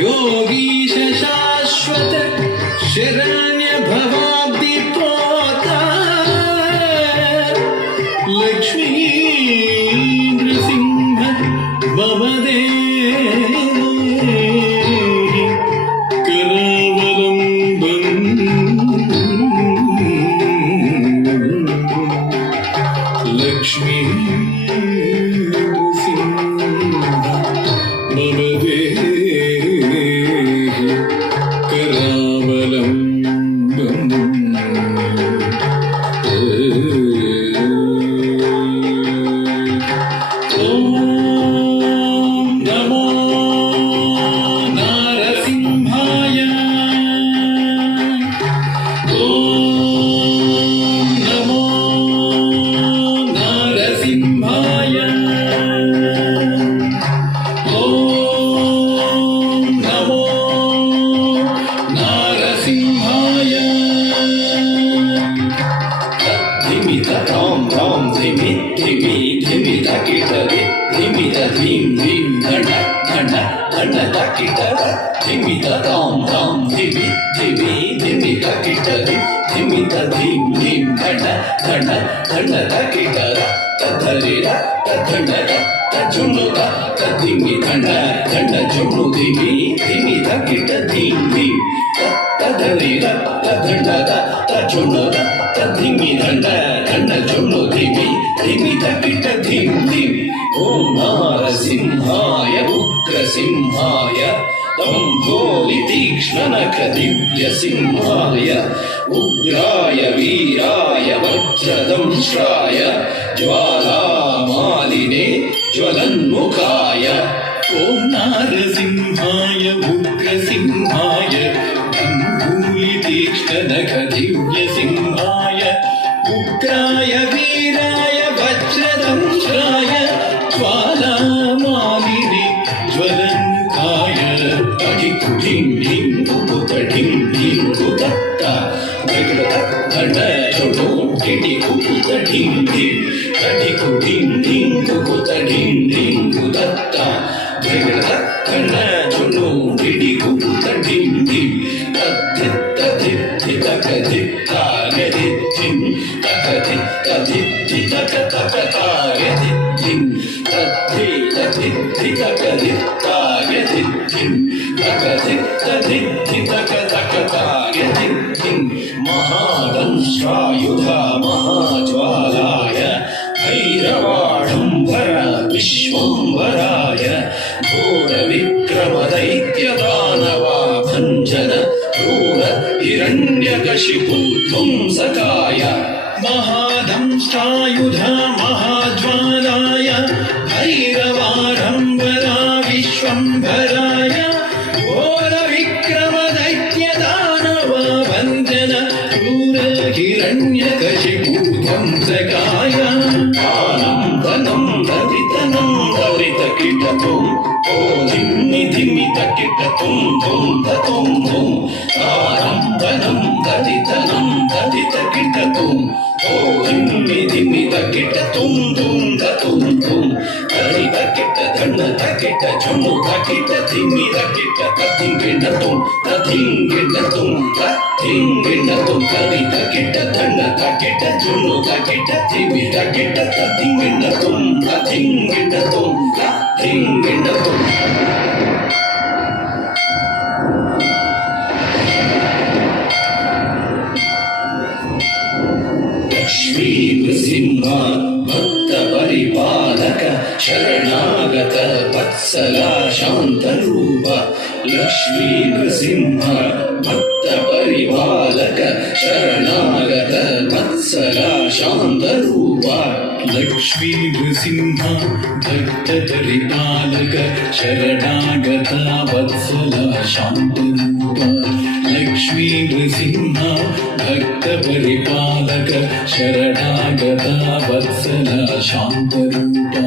योगीश शाश्वत शरण्य भवाब्दि पोता लक्ष्मी नृसिंह भवदे लक्ष्मी ओम नारसिंहाय उग्रसिंहाय दम्भोलि तीक्ष्णनख दिव्यसिंहाय उग्राय वीराय वज्रदंष्ट्राय ज्वालामालिने ज्वलन्मुखाय ओम नारसिंहाय उग्रसिंहाय दम्भोलि तीक्ष्णनख दिव्यसिंहाय उग्राय वीराय वज्रदंष्ट्राय ज्वालामालिने ज्वलन्मुखाय ढिं ढिं कुत ढिं ढिं कुतत्त धड छोड़ो टिटि कुत ढिं ढिं ढिकु ढिं ढिं कुत ढिं ढिं कुतत्त धड छोड़ो टिटि कुत ढिं ढिं तद्धित धित धित धिं तद्धित धिं महादंष्ट्रायुधा महाज्वालाय भैरवाडम्बर विश्वम्भराय घोरविक्रमदैत्यदानवा भञ्जन क्रूर हिरण्यकशिपु ध्वंसकाय महादंष्ट्रायुधा महाज्वालाय भैरवाडम्बरा विश्वम्भराय घोरविक्रमदैत्यदानवा भञ्जन क्रूर हिरण्यकशिपु ध्वंसकाय आनन्दनं दरितनं दरितकिटतुं ओ धिम्मि धिम्मि तकिटतुं धुं धतुं धुं आनन्दनं दरितनं दरितकिटतुं ओ धिम्मि धिम्मि तकिटतुं धुं धतुं धुं दरितकिट धन्न तकिट झुनु तकिट धिम्मि तकिट तथिंगिणतुं तथिंगिणतुं तथिंगिणतुं दरितकिट धन्न तकिट झुनु तकिट धिम्मि तकिट तथिंगिणतुं तथिंगिणतुं तथिंगिणतुं लक्ष्मी नृसिंह भक्त परिपालक शरणागत वत्सला शान्तरूप लक्ष्मी नृसिंह भक्त परिपालक शरणागत वत्सला शान्तरूप लक्ष्मी नृसिंह भक्त परिपालक शरणागत वत्सला शान्तरूप लक्ष्मी नृसिंह भक्त परिपालक शरणागत वत्सल शान्तरूप